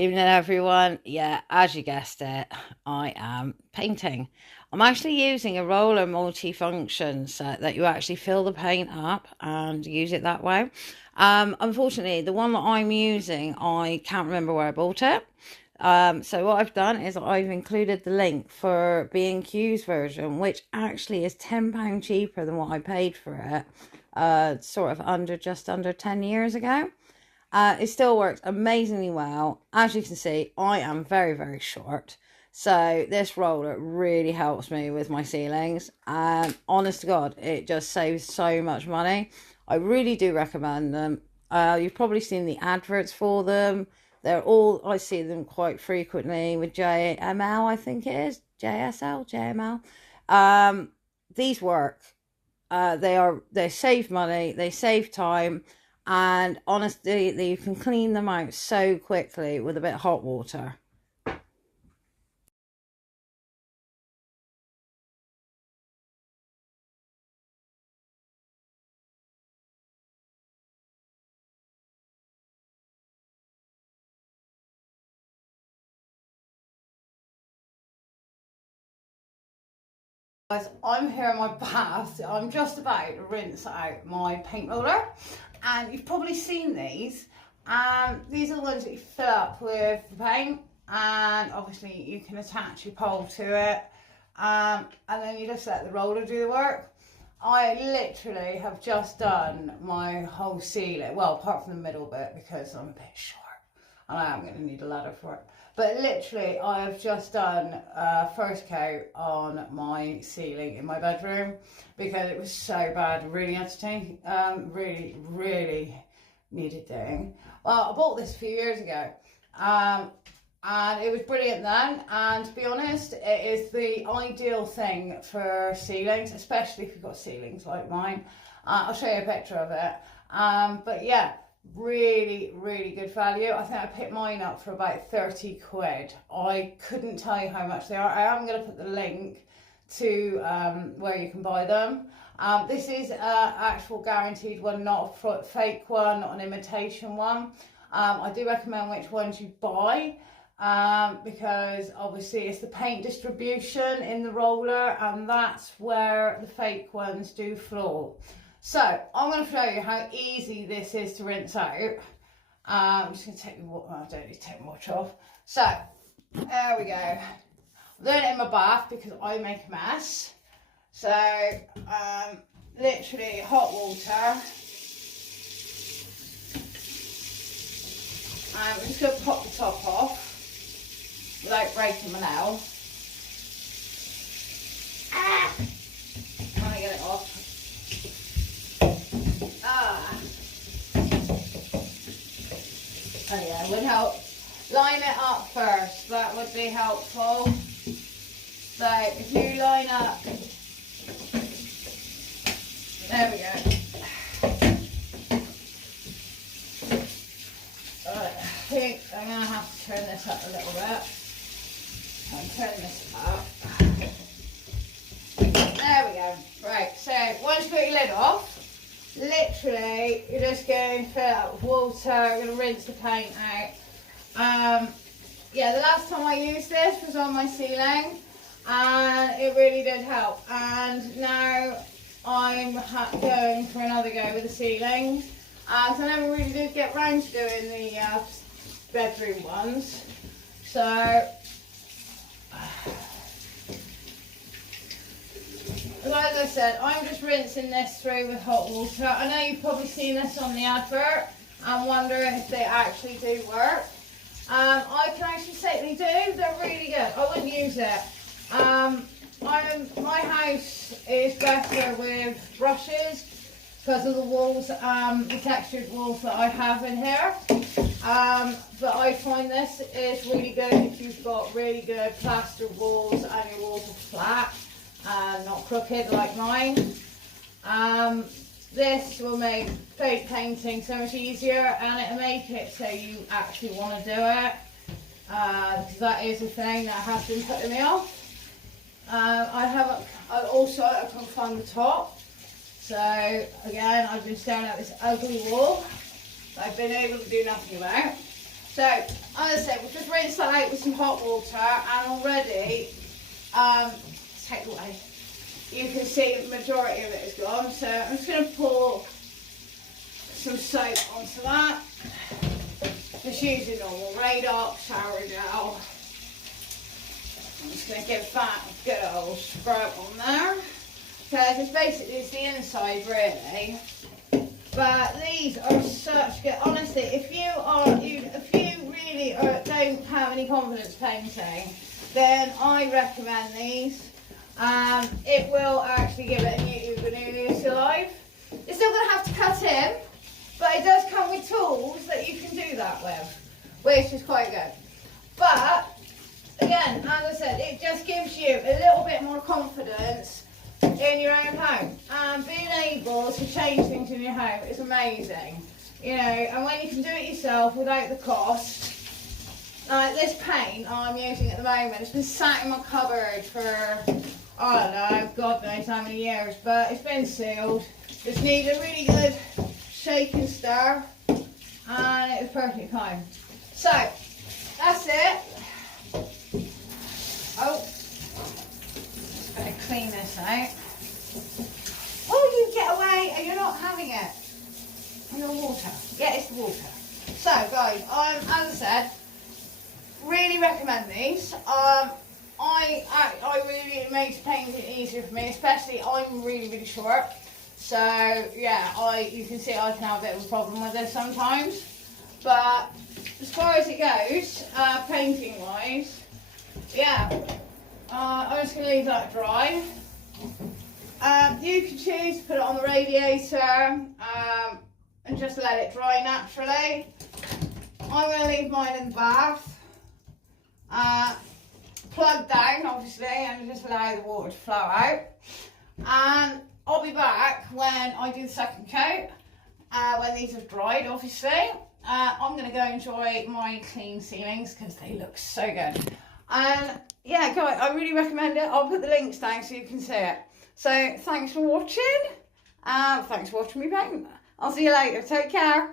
Evening, everyone. Yeah, as you guessed it, I am painting. I'm actually using a roller multi-function set that you actually fill the paint up and use it that way. Unfortunately, the one that I'm using, I can't remember where I bought it. So what I've done is I've included the link for B&Q's version, which actually is £10 cheaper than what I paid for it, just under 10 years ago. It still works amazingly well. As you can see, I am very, very short. So this roller really helps me with my ceilings. And honest to God, it just saves so much money. I really do recommend them. You've probably seen the adverts for them. I see them quite frequently with JML, I think it is. JSL, JML. These work. They save money, they save time, and honestly, you can clean them out so quickly with a bit of hot water. Guys, I'm here in my bath. I'm just about to rinse out my paint roller, and you've probably seen these. These are the ones that you fill up with the paint, and obviously you can attach your pole to it, and then you just let the roller do the work. I literally have just done my whole ceiling, well, apart from the middle bit because I'm a bit short and I am going to need a ladder for it. But literally, I have just done first coat on my ceiling in my bedroom because it was so bad, really entertaining, really needed doing. Well, I bought this a few years ago, and it was brilliant then. And to be honest, it is the ideal thing for ceilings, especially if you've got ceilings like mine. I'll show you a picture of it. But yeah. Really good value. I think I picked mine up for about 30 quid. I couldn't tell you how much they are. I am going to put the link to where you can buy them. This is an actual guaranteed one, not a fake one, not an imitation one. I do recommend which ones you buy because obviously it's the paint distribution in the roller, and that's where the fake ones do flaw. So I'm going to show you how easy this is to rinse out. I'm just going to take the water. I don't need to take the water off. So there we go. I'm doing it in my bath because I make a mess. So literally hot water. I'm just going to pop the top off without breaking my nail. Trying to get it off. Oh yeah, it would help. Line it up first, that would be helpful. So if you line up, there we go. Right, I think I'm going to have to turn this up a little bit. I'll turn this up. There we go. Right, so once you put your lid off, literally, you're just going to fill it up with water. I'm going to rinse the paint out. Yeah, the last time I used this was on my ceiling, and it really did help. And now I'm going for another go with the ceilings. So I never really did get round to doing the bedroom ones. So like I said, I'm just rinsing this through with hot water. I know you've probably seen this on the advert and wondering if they actually do work. I can actually say they do. They're really good. I wouldn't use it. My house is better with brushes because of the walls, the textured walls that I have in here. But I find this is really good if you've got really good plaster walls and your walls are flat. Not crooked like mine. This will make fake painting so much easier, and it'll make it so you actually want to do it, because that is a thing that has been putting me off. I can't find the top, so again I've been staring at this ugly wall that I've been able to do nothing about. So as I said, we've just rinsed that out with some hot water, and already, take away, you can see the majority of it is gone. So I'm just going to pour some soap onto that. Just using normal Radox shower gel. I'm just going to give that a good old sprout on there. Because it's basically the inside really. But these are such good. Honestly, if you really don't have any confidence painting, then I recommend these. It will actually give it a new new to life. You're still going to have to cut in, but it does come with tools that you can do that with, which is quite good. But again, as I said, it just gives you a little bit more confidence in your own home, and being able to change things in your home is amazing, you know. And when you can do it yourself without the cost, like this paint I'm using at the moment, it's been sat in my cupboard for, I don't know, God knows how many years, but it's been sealed. Just needed a really good shake and stir, and it was perfectly fine. So that's it. Oh, just going to clean this out. Oh, you get away and you're not having it. And the water. Yeah, it's the water. So, guys, as I said, really recommend these. I really, it makes painting easier for me, especially I'm really, really short. So, yeah, you can see I can have a bit of a problem with this sometimes. But as far as it goes, painting-wise, yeah, I'm just going to leave that dry. You can choose to put it on the radiator and just let it dry naturally. I'm going to leave mine in the bath, plugged down obviously, and just allow the water to flow out. And I'll be back when I do the second coat, when these have dried obviously. I'm going to go enjoy my clean ceilings because they look so good. And yeah, guys, I really recommend it. I'll put the links down so you can see it. So thanks for watching. Thanks for watching me paint. I'll see you later. Take care.